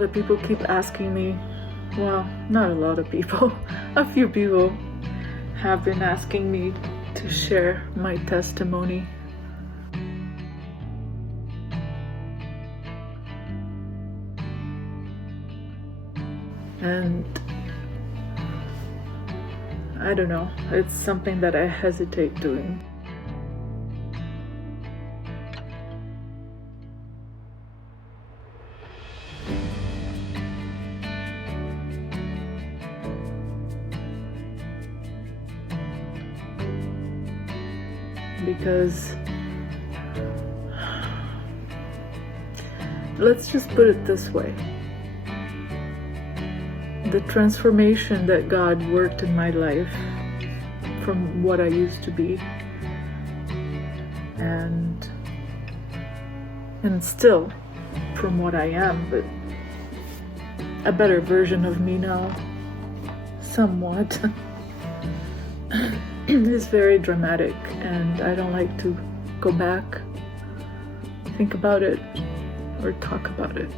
lot of people keep asking me, well, not a lot of people, a few people have been asking me to share my testimony. And I don't know, it's something that I hesitate doing. Because let's just put it this way. The transformation that God worked in my life from what I used to be and still from what I am, but a better version of me now, somewhat, is very dramatic, and I don't like to go back, think about it, or talk about it.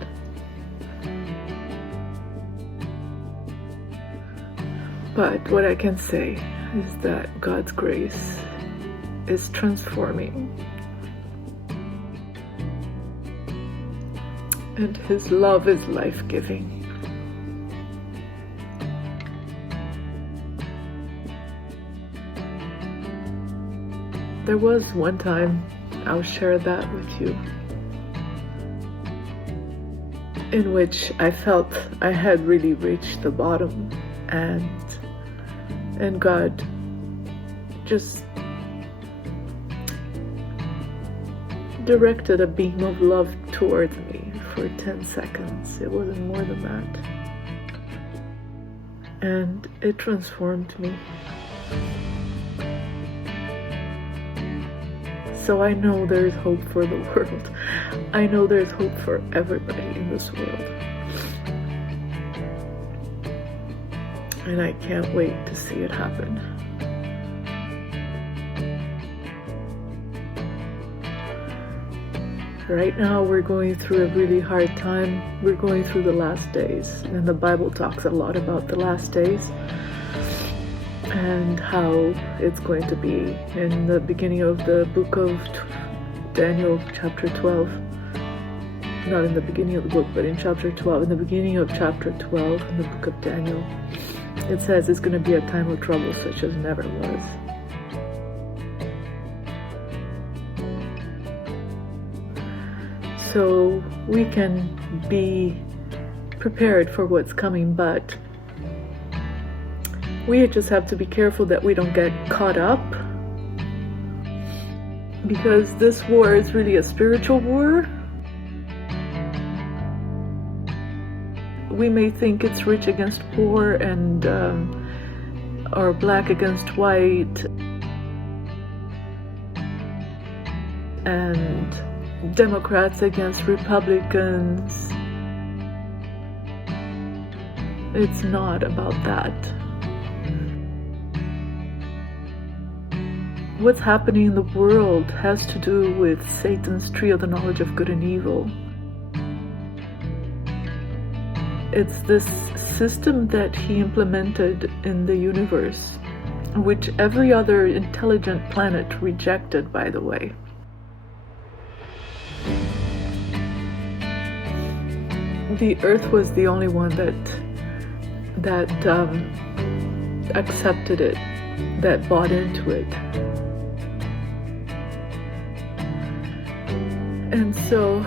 But what I can say is that God's grace is transforming, and His love is life-giving. There was one time, I'll share that with you, in which I felt I had really reached the bottom, and God just directed a beam of love towards me for 10 seconds. It wasn't more than that. And it transformed me. So I know there's hope for the world. I know there's hope for everybody in this world. And I can't wait to see it happen. Right now we're going through a really hard time. We're going through the last days. And the Bible talks a lot about the last days and how it's going to be in the beginning of the book of Daniel, chapter 12. Not in the beginning of the book, but in chapter 12. In the beginning of chapter 12 in the book of Daniel, it says it's going to be a time of trouble such as never was. So we can be prepared for what's coming, but we just have to be careful that we don't get caught up, because this war is really a spiritual war. We may think it's rich against poor and or black against white and Democrats against Republicans. It's not about that. What's happening in the world has to do with Satan's tree of the knowledge of good and evil. It's this system that he implemented in the universe, which every other intelligent planet rejected, by the way. The Earth was the only one that accepted it, that bought into it. And so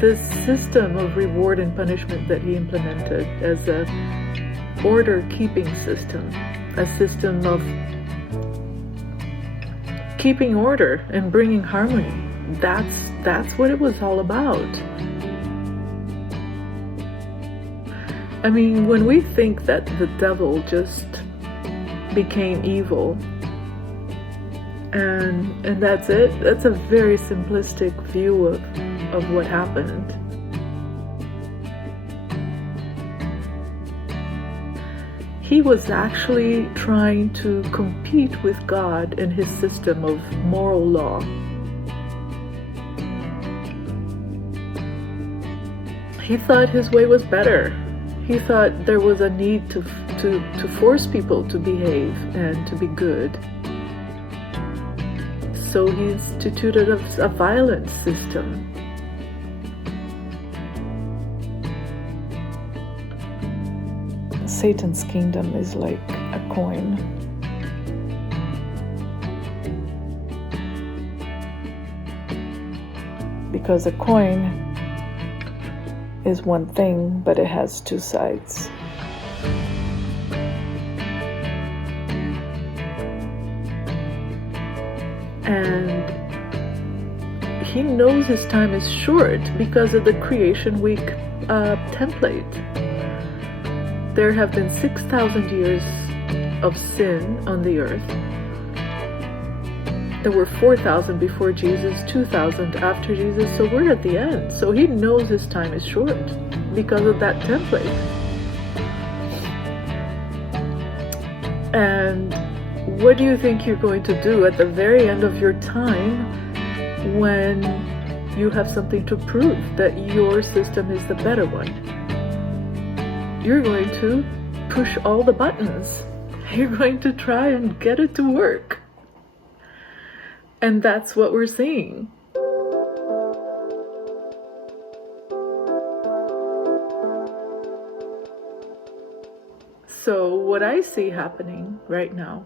this system of reward and punishment that he implemented as a order-keeping system, a system of keeping order and bringing harmony, that's what it was all about. I mean, when we think that the devil just became evil and that's it, that's a very simplistic view of what happened. He was actually trying to compete with God in his system of moral law. He thought his way was better. He thought there was a need to force people to behave and to be good. So he instituted a violent system. Satan's kingdom is like a coin. Because a coin is one thing, but it has two sides. And he knows his time is short because of the Creation Week template. There have been 6,000 years of sin on the earth. There were 4,000 before Jesus, 2,000 after Jesus, so we're at the end. So he knows his time is short because of that template. And what do you think you're going to do at the very end of your time when you have something to prove that your system is the better one? You're going to push all the buttons. You're going to try and get it to work. And that's what we're seeing. So what I see happening right now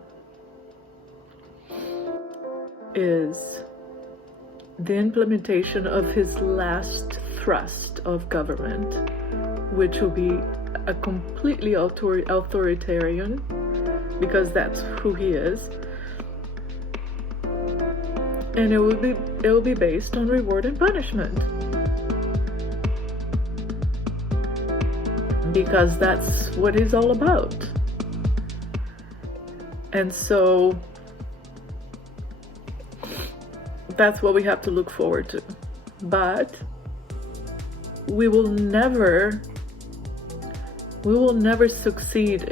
is the implementation of his last thrust of government, which will be a completely authoritarian, because that's who he is. And it will be based on reward and punishment, because that's what he's all about. And so that's what we have to look forward to. But we will never succeed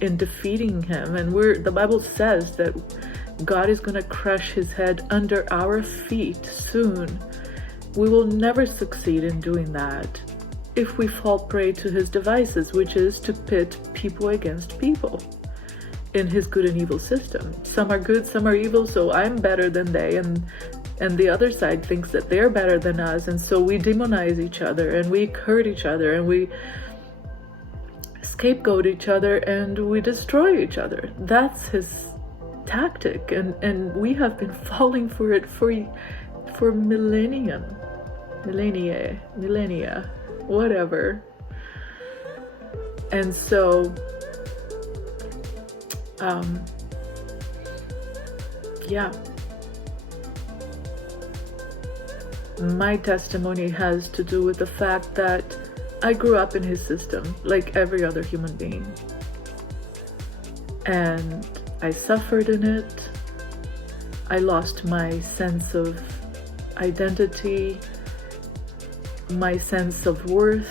in defeating him. And the Bible says that God is going to crush his head under our feet soon. We will never succeed in doing that if we fall prey to his devices, which is to pit people against people in his good and evil system. Some are good, some are evil, so I'm better than they, and the other side thinks that they're better than us, and so we demonize each other, and we hurt each other, and we scapegoat each other, and we destroy each other. That's his tactic, and we have been falling for it for millennia, whatever. And so my testimony has to do with the fact that I grew up in his system like every other human being, and I suffered in it. I lost my sense of identity, my sense of worth.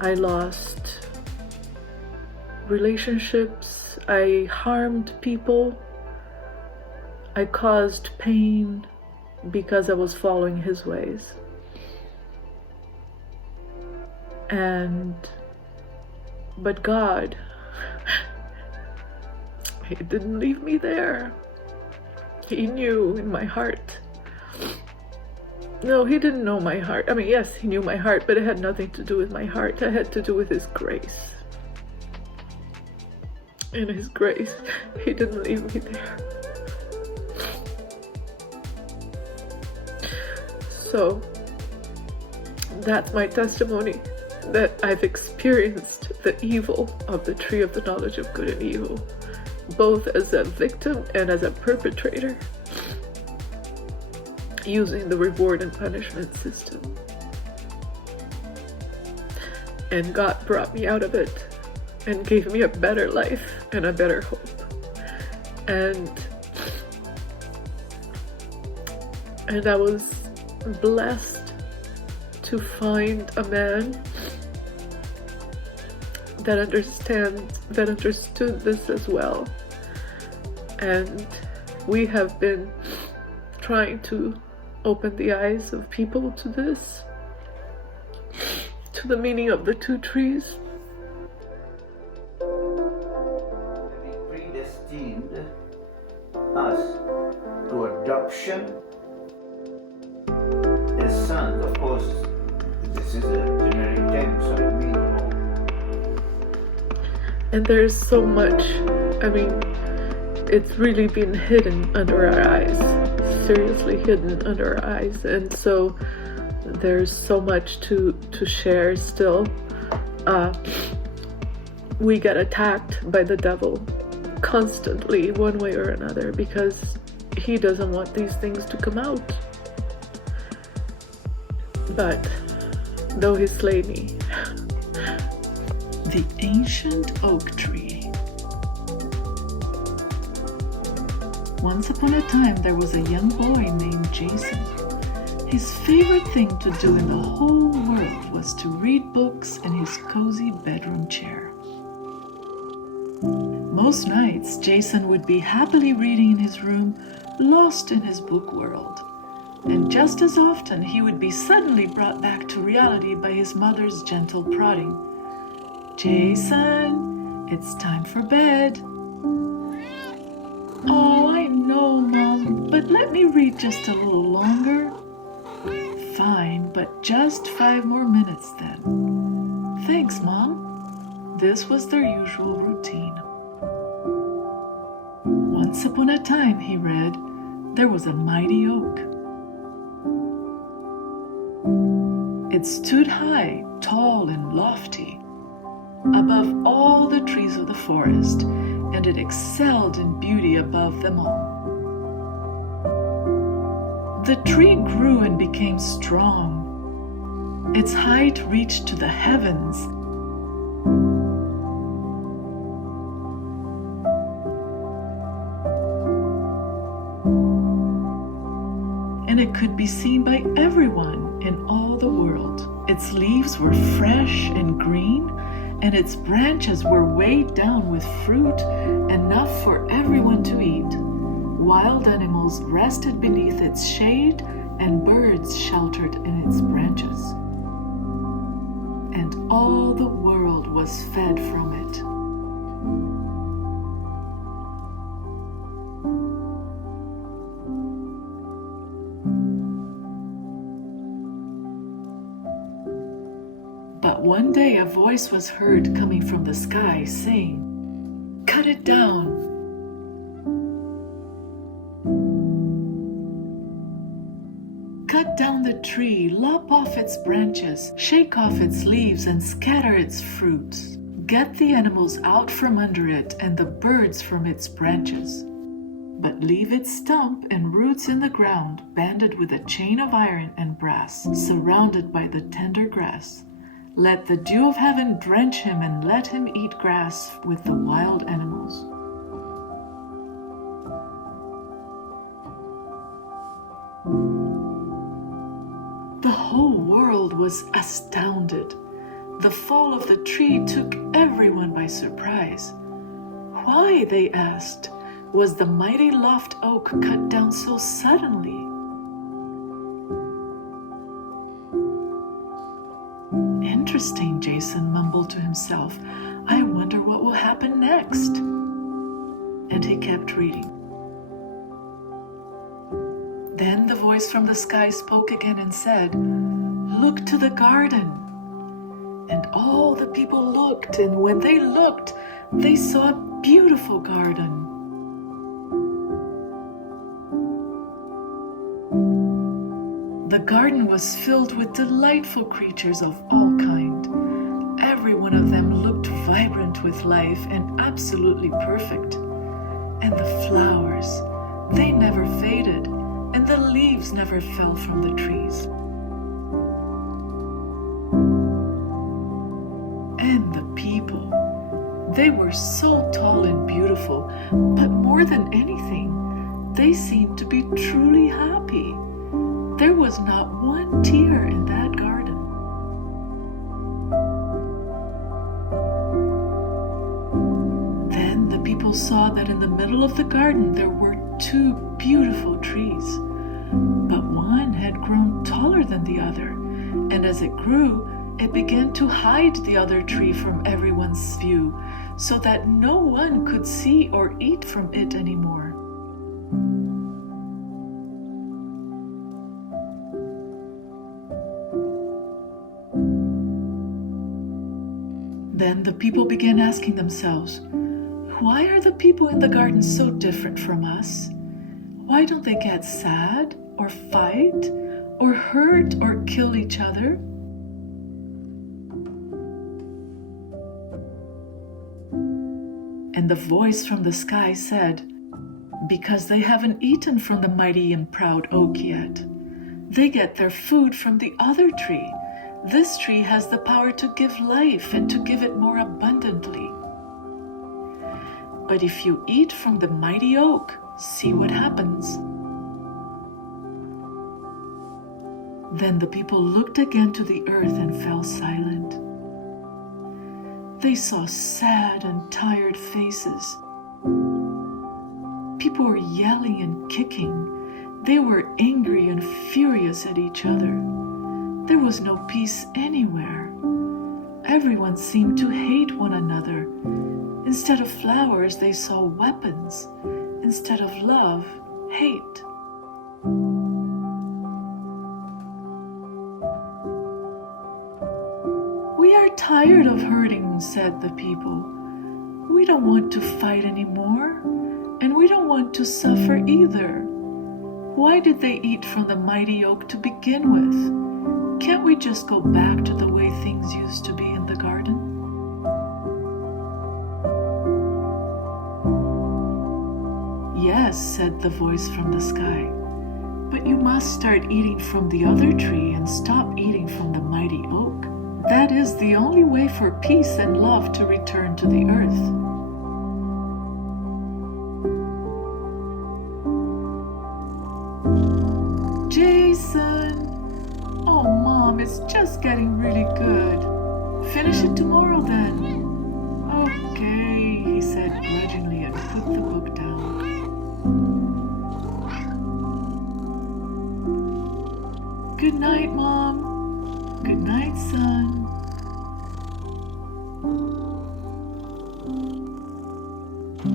I lost relationships. I harmed people. I caused pain because I was following his ways. But God, he didn't leave me there. He knew in my heart. No, he didn't know my heart. I mean, yes, he knew my heart, but it had nothing to do with my heart. It had to do with his grace. In his grace, he didn't leave me there. So, that's my testimony, that I've experienced the evil of the tree of the knowledge of good and evil, both as a victim and as a perpetrator, using the reward and punishment system. And God brought me out of it and gave me a better life and a better hope. And I was blessed to find a man that understood this as well. And we have been trying to open the eyes of people to this to the meaning of the two trees? He predestined us to adoption as sons. Of course, this is a generic term, so it means more. And there's so much, I mean, it's really been hidden under our eyes, seriously hidden under our eyes. And so there's so much to share still. We get attacked by the devil constantly, one way or another, because he doesn't want these things to come out. But though he slay me. The ancient oak tree. Once upon a time, there was a young boy named Jason. His favorite thing to do in the whole world was to read books in his cozy bedroom chair. Most nights, Jason would be happily reading in his room, lost in his book world. And just as often, he would be suddenly brought back to reality by his mother's gentle prodding. "Jason, it's time for bed." "Oh, I know, Mom, but let me read just a little longer." "Fine, but just 5 more minutes then." "Thanks, Mom." This was their usual routine. Once upon a time, he read, there was a mighty oak. It stood high, tall, and lofty, above all the trees of the forest, and it excelled in beauty above them all. The tree grew and became strong. Its height reached to the heavens. And it could be seen by everyone in all the world. Its leaves were fresh and green, and its branches were weighed down with fruit, enough for everyone to eat. Wild animals rested beneath its shade, and birds sheltered in its branches. And all the world was fed from it. But one day a voice was heard coming from the sky saying, "Cut it down." "Cut down the tree, lop off its branches, shake off its leaves, and scatter its fruits. Get the animals out from under it and the birds from its branches. But leave its stump and roots in the ground, banded with a chain of iron and brass, surrounded by the tender grass. Let the dew of heaven drench him, and let him eat grass with the wild animals." The whole world was astounded. The fall of the tree took everyone by surprise. Why, they asked, was the mighty loft oak cut down so suddenly? "Interesting," Jason mumbled to himself. "I wonder what will happen next." And he kept reading. Then the voice from the sky spoke again and said, "Look to the garden." And all the people looked, and when they looked, they saw a beautiful garden. The garden was filled with delightful creatures of all kinds. Every one of them looked vibrant with life and absolutely perfect. And the flowers, they never faded, and the leaves never fell from the trees. And the people, they were so tall and beautiful, but more than anything, they seemed to be truly happy. There was not one tear in that garden. Then the people saw that in the middle of the garden there were 2 beautiful trees, but one had grown taller than the other, and as it grew, it began to hide the other tree from everyone's view, so that no one could see or eat from it anymore. Then the people began asking themselves, why are the people in the garden so different from us? Why don't they get sad, or fight, or hurt, or kill each other? And the voice from the sky said, because they haven't eaten from the mighty and proud oak yet. They get their food from the other tree. This tree has the power to give life and to give it more abundantly. But if you eat from the mighty oak, see what happens. Then the people looked again to the earth and fell silent. They saw sad and tired faces. People were yelling and kicking. They were angry and furious at each other. There was no peace anywhere. Everyone seemed to hate one another. Instead of flowers, they saw weapons. Instead of love, hate. We are tired of hurting, said the people. We don't want to fight anymore, and we don't want to suffer either. Why did they eat from the mighty oak to begin with? Can't we just go back to the way things used to be in the garden? Yes, said the voice from the sky, but you must start eating from the other tree and stop eating from the mighty oak. That is the only way for peace and love to return to the earth. Jason! Oh, Mom, it's just getting really good. Finish it tomorrow then. Okay, he said grudgingly and put the book down. Good night, Mom. Good night, son.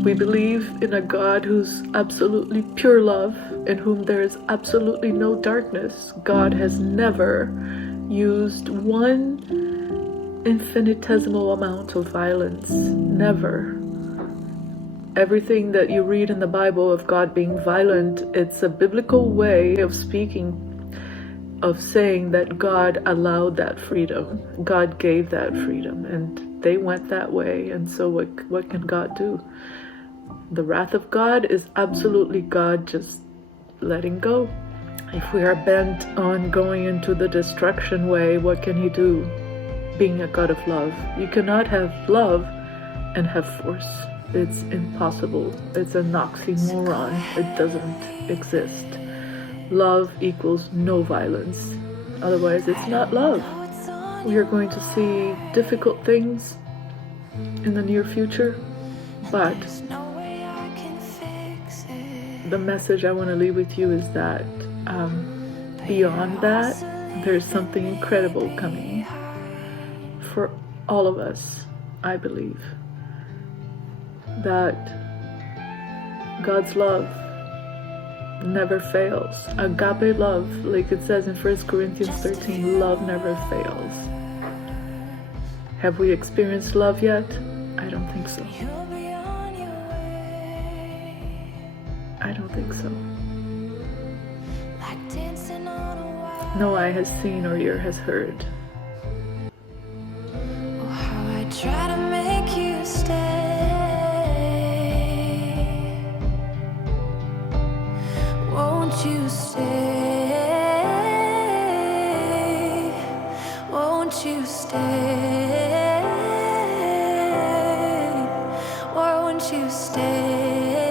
We believe in a God who's absolutely pure love, in whom there is absolutely no darkness. God has never used one infinitesimal amount of violence. Never. Everything that you read in the Bible of God being violent, it's a biblical way of speaking, of saying that God allowed that freedom. God gave that freedom, and they went that way. And so what can God do? The wrath of God is absolutely God just letting go. If we are bent on going into the destruction way, what can he do? Being a God of love. You cannot have love and have force. It's impossible. It's an oxymoron. It doesn't exist. Love equals no violence. Otherwise, it's not love. We are going to see difficult things in the near future, but the message I want to leave with you is that beyond that, there's something incredible coming for all of us, I believe. That God's love never fails. Agape love, like it says in 1 Corinthians 13, love never fails. Have we experienced love yet? I don't think so. I don't think so. No eye has seen or ear has heard. Oh, how I try to make you stay. Won't you stay? Won't you stay? Won't you stay?